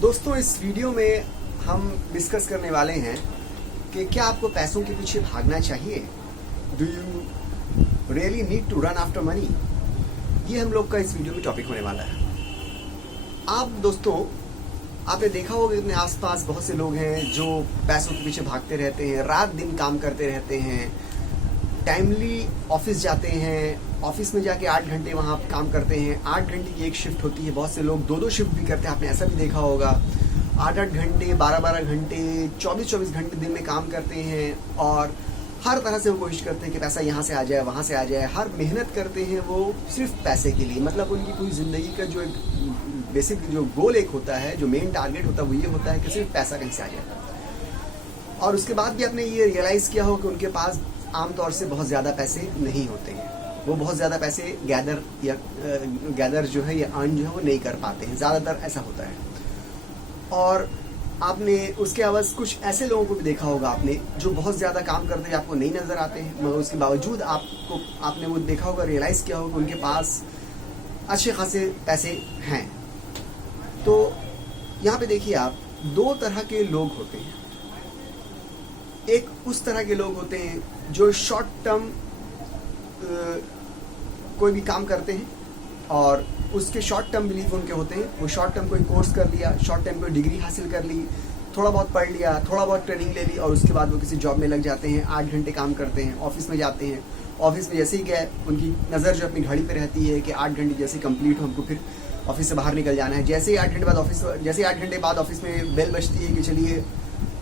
दोस्तों, इस वीडियो में हम डिस्कस करने वाले हैं कि क्या आपको पैसों के पीछे भागना चाहिए। Do you really need to run after money? ये हम लोग का इस वीडियो में टॉपिक होने वाला है। आप दोस्तों, आपने देखा होगा कि अपने आसपास बहुत से लोग हैं जो पैसों के पीछे भागते रहते हैं, रात दिन काम करते रहते हैं, टाइमली ऑफिस जाते हैं, ऑफिस में जाके 8 घंटे वहाँ काम करते हैं। 8 घंटे की एक शिफ्ट होती है, बहुत से लोग 2-2 शिफ्ट भी करते हैं, आपने ऐसा भी देखा होगा। 8-8 घंटे, 12-12 घंटे, 24-24 घंटे दिन में काम करते हैं और हर तरह से वो कोशिश करते हैं कि पैसा यहाँ से आ जाए, वहाँ से आ जाए। हर मेहनत करते हैं वो सिर्फ पैसे के लिए। मतलब उनकी पूरी ज़िंदगी का जो एक बेसिक जो गोल एक होता है, जो मेन टारगेट होता है, वो ये होता है कि सिर्फ पैसा कहीं से आ जाए। और उसके बाद भी आपने ये रियलाइज़ किया हो कि उनके पास आमतौर से बहुत ज़्यादा पैसे नहीं होते हैं। वो बहुत ज़्यादा पैसे गैदर जो है या अर्न जो है वो नहीं कर पाते हैं, ज़्यादातर ऐसा होता है। और आपने उसके अवज़ कुछ ऐसे लोगों को भी देखा होगा आपने, जो बहुत ज़्यादा काम करते हुए आपको नहीं नज़र आते हैं, मगर उसके बावजूद आपने वो देखा होगा, रियलाइज़ किया होगा कि उनके पास अच्छे खासे पैसे हैं। तो यहाँ पे देखिए आप, 2 तरह के लोग होते हैं। एक उस तरह के लोग होते हैं जो शॉर्ट टर्म कोई भी काम करते हैं और उसके शॉर्ट टर्म बिलीफ उनके होते हैं। वो शॉर्ट टर्म कोई कोर्स कर लिया, शॉर्ट टर्म कोई डिग्री हासिल कर ली, थोड़ा बहुत पढ़ लिया, थोड़ा बहुत ट्रेनिंग ले ली और उसके बाद वो किसी जॉब में लग जाते हैं। 8 घंटे काम करते हैं, ऑफिस में जाते हैं। ऑफिस में जैसे ही गए, उनकी नज़र जो अपनी घड़ी पे रहती है कि 8 घंटे जैसे कंप्लीट हो, हमको फिर ऑफिस से बाहर निकल जाना है। जैसे ही 8 घंटे बाद ऑफिस में बेल बजती है कि चलिए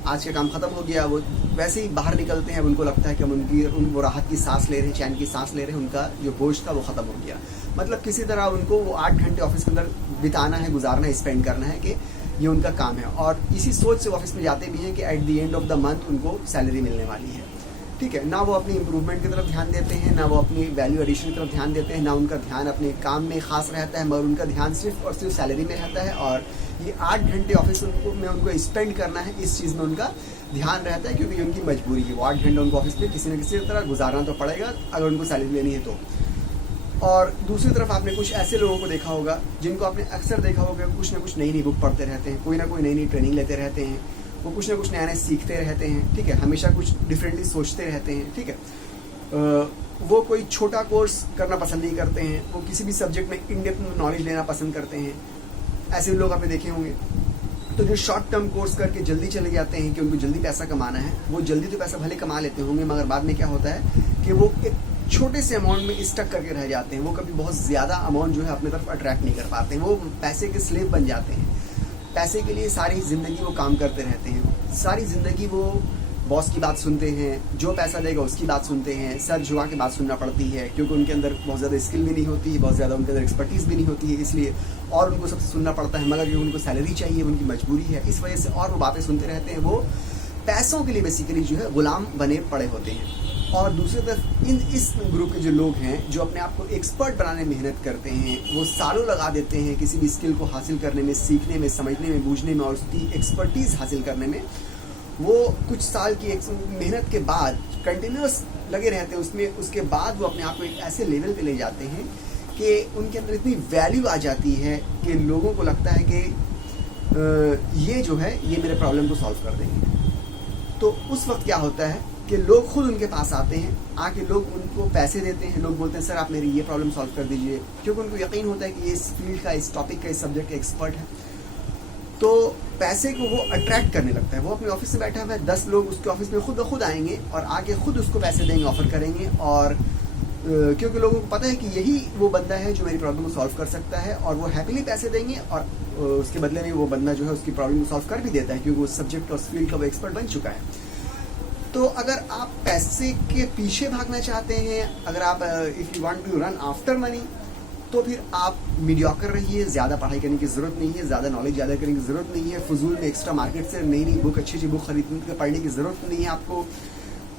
आज का काम खत्म हो गया, वो वैसे ही बाहर निकलते हैं। उनको लगता है कि हम वो राहत की सांस ले रहे हैं, चैन की सांस ले रहे हैं, उनका जो बोझ था वो ख़त्म हो गया। मतलब किसी तरह उनको वो 8 घंटे ऑफिस के अंदर बिताना है, गुजारना है, स्पेंड करना है कि ये उनका काम है। और इसी सोच से ऑफिस में जाते भी हैं कि at the end of the month उनको सैलरी मिलने वाली है। ठीक है, ना वो अपनी इम्प्रूवमेंट की तरफ ध्यान देते हैं, ना वो अपनी वैल्यू एडिशन की तरफ ध्यान देते हैं, ना उनका ध्यान अपने काम में खास रहता है, मगर उनका ध्यान सिर्फ और सिर्फ सैलरी में रहता है। और ये 8 घंटे ऑफिस में उनको स्पेंड करना है, इस चीज़ में उनका ध्यान रहता है, क्योंकि उनकी मजबूरी है। वो 8 घंटे उनको ऑफिस में किसी न किसी तरह गुजारना तो पड़ेगा अगर उनको सैलरी लेनी है तो। और दूसरी तरफ आपने कुछ ऐसे लोगों को देखा होगा जिनको आपने अक्सर देखा होगा, कुछ ना कुछ नई नई बुक पढ़ते रहते हैं, कोई ना कोई नई नई ट्रेनिंग लेते रहते हैं, वो कुछ ना कुछ नया नया सीखते रहते हैं। ठीक है, हमेशा कुछ डिफरेंटली सोचते रहते हैं। ठीक है, वो कोई छोटा कोर्स करना पसंद नहीं करते हैं, वो किसी भी सब्जेक्ट में इन डेप्थ नॉलेज लेना पसंद करते हैं। ऐसे भी लोग आपने देखे होंगे। तो जो शॉर्ट टर्म कोर्स करके जल्दी चले जाते हैं कि उनको जल्दी पैसा कमाना है, वो जल्दी तो पैसा भले कमा लेते होंगे, मगर बाद में क्या होता है कि वो एक छोटे से अमाउंट में स्टक करके रह जाते हैं। वो कभी बहुत ज़्यादा अमाउंट जो है अपनी तरफ अट्रैक्ट नहीं कर पाते हैं। वो पैसे के स्लेव बन जाते हैं। पैसे के लिए सारी ज़िंदगी वो काम करते रहते हैं, सारी ज़िंदगी वो बॉस की बात सुनते हैं, जो पैसा देगा उसकी बात सुनते हैं, सर झुका के बात सुनना पड़ती है, क्योंकि उनके अंदर बहुत ज़्यादा स्किल भी नहीं होती है, बहुत ज़्यादा उनके अंदर एक्सपर्टीज़ भी नहीं होती है, इसलिए और उनको सबसे सुनना पड़ता है। मगर जो उनको सैलरी चाहिए, उनकी मजबूरी है, इस वजह से और वो बातें सुनते रहते हैं। वो पैसों के लिए बेसिकली जो है गुलाम बने पड़े होते हैं। और दूसरी तरफ इस ग्रुप के जो लोग हैं, जो अपने आप को एक्सपर्ट बनाने में मेहनत करते हैं, वो सालों लगा देते हैं किसी भी स्किल को हासिल करने में, सीखने में, समझने में, बूझने में और उसकी एक्सपर्टीज़ हासिल करने में। वो कुछ साल की मेहनत के बाद कंटिन्यूस लगे रहते हैं उसमें। उसके बाद वो अपने आप को एक ऐसे लेवल पे ले जाते हैं कि उनके अंदर इतनी वैल्यू आ जाती है कि लोगों को लगता है कि ये जो है ये मेरे प्रॉब्लम को सॉल्व कर देंगे। तो उस वक्त क्या होता है कि लोग खुद उनके पास आते हैं, आके लोग उनको पैसे देते हैं। लोग बोलते हैं सर आप मेरी ये प्रॉब्लम सॉल्व कर दीजिए, क्योंकि उनको यकीन होता है कि ये इस फील्ड का, इस टॉपिक का, इस सब्जेक्ट का एक्सपर्ट है। तो पैसे को वो अट्रैक्ट करने लगता है। वो अपने ऑफिस में बैठा हुआ है, 10 लोग उसके ऑफिस में खुद ब खुद आएंगे और आके खुद उसको पैसे देंगे, ऑफर करेंगे। और क्योंकि लोगों को पता है कि यही वो बंदा है जो मेरी प्रॉब्लम को सॉल्व कर सकता है, और वो हैप्पीली पैसे देंगे और उसके बदले में वो बंदा जो है उसकी प्रॉब्लम को सॉल्व कर भी देता है, क्योंकि उस सब्जेक्ट और उस फील्ड का वो एक्सपर्ट बन चुका है। तो अगर आप पैसे के पीछे भागना चाहते हैं, अगर आप if you want to run after money, तो फिर आप मीडियोकर रहिए। ज़्यादा पढ़ाई करने की ज़रूरत नहीं है, ज़्यादा नॉलेज ज़्यादा करने की ज़रूरत नहीं है, फजूल में एक्स्ट्रा मार्केट से नई नई बुक, अच्छी अच्छी बुक खरीदने के पढ़ने की ज़रूरत नहीं है आपको।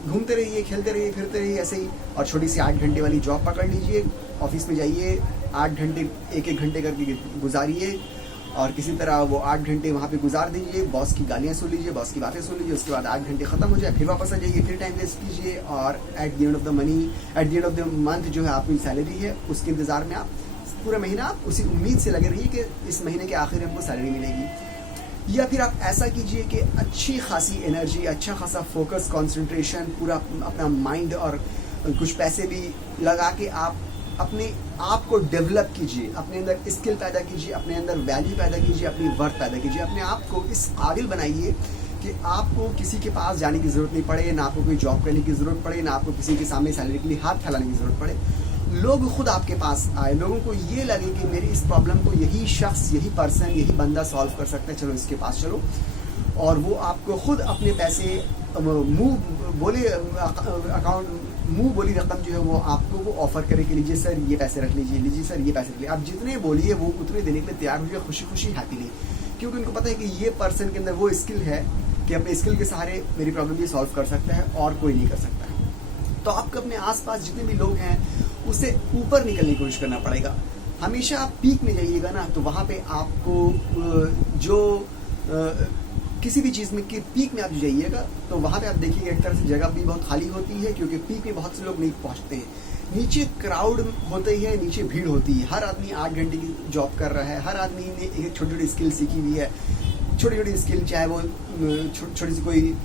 घूमते रहिए, खेलते रहिए, फिरते रहिए ऐसे ही, और छोटी सी 8 घंटे वाली जॉब पकड़ लीजिए। ऑफिस में जाइए, 8 घंटे 1-1 घंटे करके गुजारिए और किसी तरह वो 8 घंटे वहाँ पे गुजार दीजिए। बॉस की गालियाँ सुन लीजिए, बॉस की बातें सुन लीजिए, उसके बाद 8 घंटे खत्म हो जाए, फिर वापस आ जाइए, फिर टाइम वेस्ट कीजिए। और at the end of the month जो है आपकी सैलरी है, उसके इंतज़ार में आप पूरा महीना आप उसी उम्मीद से लगे रहिए कि इस महीने के आखिर हमको सैलरी मिलेगी। या फिर आप ऐसा कीजिए कि अच्छी खासी एनर्जी, अच्छा खासा फोकस, कंसंट्रेशन, पूरा अपना माइंड और कुछ पैसे भी लगा के आप अपने आप को डेवलप कीजिए, अपने अंदर स्किल पैदा कीजिए, अपने अंदर वैल्यू पैदा कीजिए, अपनी वर्थ पैदा कीजिए, अपने आप को इस काबिल बनाइए कि आपको किसी के पास जाने की ज़रूरत नहीं पड़े, ना आपको कोई जॉब करने की ज़रूरत पड़े, ना आपको किसी के सामने सैलरी के लिए हाथ फैलाने की ज़रूरत पड़े। लोग खुद आपके पास आए, लोगों को ये लगे कि मेरी इस प्रॉब्लम को यही शख्स, यही पर्सन, यही बंदा सॉल्व कर सकता है, चलो इसके पास चलो। और वो आपको खुद अपने पैसे मुंह बोली रकम जो है वो आपको वो ऑफर करे कि लीजिए सर ये पैसे रख लीजिए, लीजिए सर ये पैसे रख लीजिए। आप जितने बोलिए वो उतने देने के लिए तैयार हो जाए, खुशी खुशी हैप्पीली, क्योंकि उनको पता है कि ये पर्सन के अंदर वो स्किल है कि अपने स्किल के सहारे मेरी प्रॉब्लम ये सॉल्व कर सकता है और कोई नहीं कर सकता है। तो आपको अपने आसपास जितने भी लोग हैं उससे ऊपर निकलने की कोशिश करना पड़ेगा। हमेशा आप पीक में जाइएगा ना, तो वहाँ पे आपको जो किसी भी चीज़ में कि पीक में आप जाइएगा तो वहाँ पे आप देखिएगा एक तरह से जगह भी बहुत खाली होती है, क्योंकि पीक में बहुत से लोग नहीं पहुँचते हैं। नीचे क्राउड होते ही है, नीचे भीड़ होती है, हर आदमी 8 घंटे की जॉब कर रहा है, हर आदमी ने एक छोटी छोटी स्किल सीखी हुई है, छोटी छोटी स्किल, चाहे वो छोटी सी कोई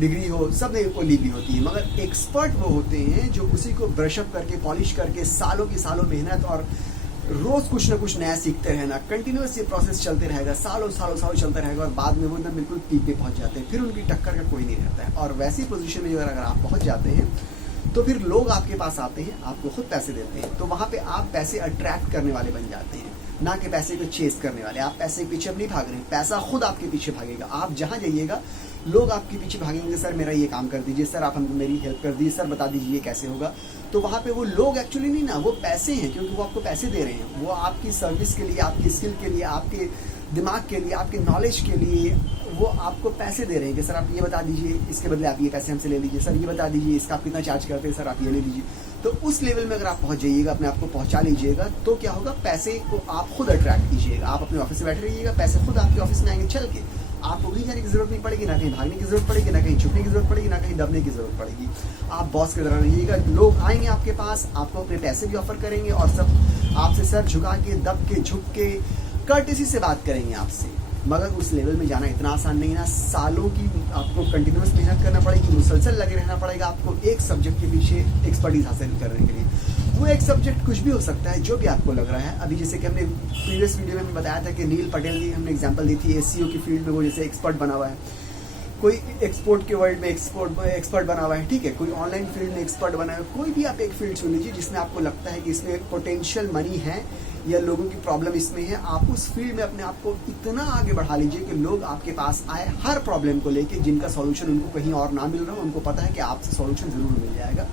डिग्री हो, सब ने को ली भी होती है। मगर एक्सपर्ट वो होते हैं जो उसी को ब्रशअप करके, पॉलिश करके, सालों की सालों मेहनत और रोज कुछ ना कुछ नया सीखते रहना, कंटिन्यूस ये प्रोसेस चलते रहेगा, सालों चलता रहेगा, और बाद में वो एकदम बिल्कुल पीक पे पहुंच जाते हैं। फिर उनकी टक्कर का कोई नहीं रहता है। और वैसी पोजीशन में अगर आप पहुंच जाते हैं तो फिर लोग आपके पास आते हैं, आपको खुद पैसे देते हैं, तो वहाँ पे आप पैसे अट्रैक्ट करने वाले बन जाते हैं, ना कि पैसे को चेस करने वाले। आप पैसे के पीछे नहीं भाग रहे हैं, पैसा खुद आपके पीछे भागेगा। आप जहाँ जाइएगा लोग आपके पीछे भागेंगे, सर मेरा ये काम कर दीजिए, सर आप हमको मेरी हेल्प कर दीजिए, सर बता दीजिए ये कैसे होगा। तो वहाँ पे वो लोग एक्चुअली नहीं ना, वो पैसे हैं, क्योंकि वो आपको पैसे दे रहे हैं, वो आपकी सर्विस के लिए, आपकी स्किल के लिए, आपके दिमाग के लिए, आपके नॉलेज के लिए वो आपको पैसे दे रहे हैं कि सर आप ये बता दीजिए, इसके बदले आप ये पैसे हमसे ले लीजिए, सर ये बता दीजिए इसका आप कितना चार्ज करते हैं, सर आप ये ले लीजिए। तो उस लेवल में अगर आप पहुंच जाइएगा, अपने आप को पहुंचा लीजिएगा, तो क्या होगा, पैसे को आप खुद अट्रैक्ट कीजिएगा। आप अपने ऑफिस से बैठे रहिएगा, पैसे खुद आपके ऑफिस में आएंगे चल के। आपको कहीं जाने की जरूरत नहीं पड़ेगी, ना कहीं भागने की जरूरत पड़ेगी, ना कहीं छुपने की जरूरत पड़ेगी, ना कहीं दबने की जरूरत पड़ेगी। आप बॉस की तरह रहिएगा, लोग आएंगे आपके पास, आपको अपने पैसे भी ऑफर करेंगे और सब आपसे सर झुका के, दब के, झुक के, कर्टेसी से बात करेंगे आपसे। मगर उस लेवल में जाना इतना आसान नहीं ना, सालों की आपको कंटिन्यूस मेहनत करना पड़ेगी, मुसलसल लगे रहना पड़ेगा आपको एक सब्जेक्ट के पीछे एक्सपर्टीज हासिल करने के लिए। वो एक सब्जेक्ट कुछ भी हो सकता है, जो भी आपको लग रहा है। अभी जैसे कि हमने प्रीवियस वीडियो में बताया था कि नील पटेल की हमने एग्जांपल दी थी, SEO की फील्ड में वो जैसे एक्सपर्ट बना हुआ है, कोई एक्सपोर्ट के वर्ल्ड में एक्सपर्ट बना हुआ है, ठीक है, कोई ऑनलाइन फील्ड में एक्सपर्ट बना है। कोई भी आप एक फील्ड चुन लीजिए जिसमें आपको लगता है कि इसमें पोटेंशियल मनी है या लोगों की प्रॉब्लम इसमें है। आप उस फील्ड में अपने आप को इतना आगे बढ़ा लीजिए कि लोग आपके पास आए हर प्रॉब्लम को लेके, जिनका सॉल्यूशन उनको कहीं और ना मिल रहा हो, उनको पता है कि आपसे सॉल्यूशन जरूर मिल जाएगा।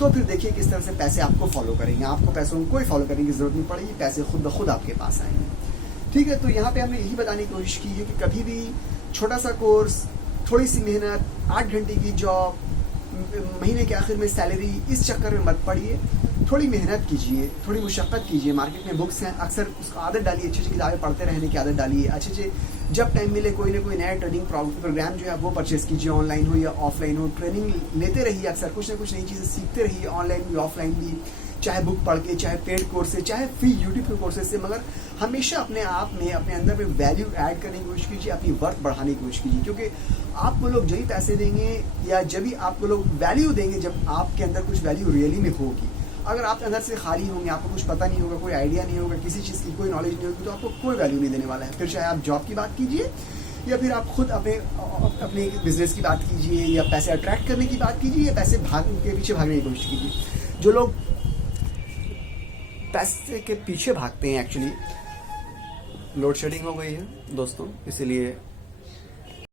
तो फिर देखिए किस तरह से पैसे आपको फॉलो करेंगे। आपको पैसों को कोई फॉलो करने की जरूरत नहीं पड़ेगी, पैसे खुद ब खुद आपके पास आएंगे। ठीक है, तो यहाँ पे हमने यही बताने की कोशिश की है कि कभी भी छोटा सा कोर्स, थोड़ी सी मेहनत, 8 घंटे की जॉब, महीने के आखिर में सैलरी, इस चक्कर में मत पड़िए। थोड़ी मेहनत कीजिए, थोड़ी मुशक्क़त कीजिए। मार्केट में बुक्स हैं, अक्सर उसको आदत डालिए, अच्छी अच्छी किताबें पढ़ते रहने की आदत डालिए। अच्छे जब टाइम मिले कोई ना कोई नया ट्रेनिंग प्रोग्राम जो है वो परचेस कीजिए, ऑनलाइन हो या ऑफलाइन हो। ट्रेनिंग लेते रहिए, अक्सर कुछ ना कुछ नई चीज़ें सीखते रहिए, ऑनलाइन भी ऑफलाइन भी, चाहे बुक पढ़ के, चाहे पेड कोर्स से, चाहे फ्री यूट्यूब के कोर्सेज से। मगर हमेशा अपने आप में, अपने अंदर में वैल्यू ऐड करने की कोशिश कीजिए, अपनी वर्थ बढ़ाने की कोशिश कीजिए। क्योंकि आपको लोग जब भी पैसे देंगे या जब भी आपको लोग वैल्यू देंगे, जब आपके अंदर कुछ वैल्यू रियली में होगी। अगर आप अंदर से खाली होंगे, आपको कुछ पता नहीं होगा, कोई आइडिया नहीं होगा, किसी चीज़ की कोई नॉलेज नहीं होगी, तो आपको कोई वैल्यू नहीं देने वाला है। फिर चाहे आप जॉब की बात कीजिए या फिर आप खुद अपने बिजनेस की बात कीजिए, या पैसे अट्रैक्ट करने की बात कीजिए, या पैसे के पीछे भागने की कोशिश कीजिए। जो लोग पैसे के पीछे भागते हैं, एक्चुअली लोड शेडिंग हो गई है दोस्तों, इसीलिए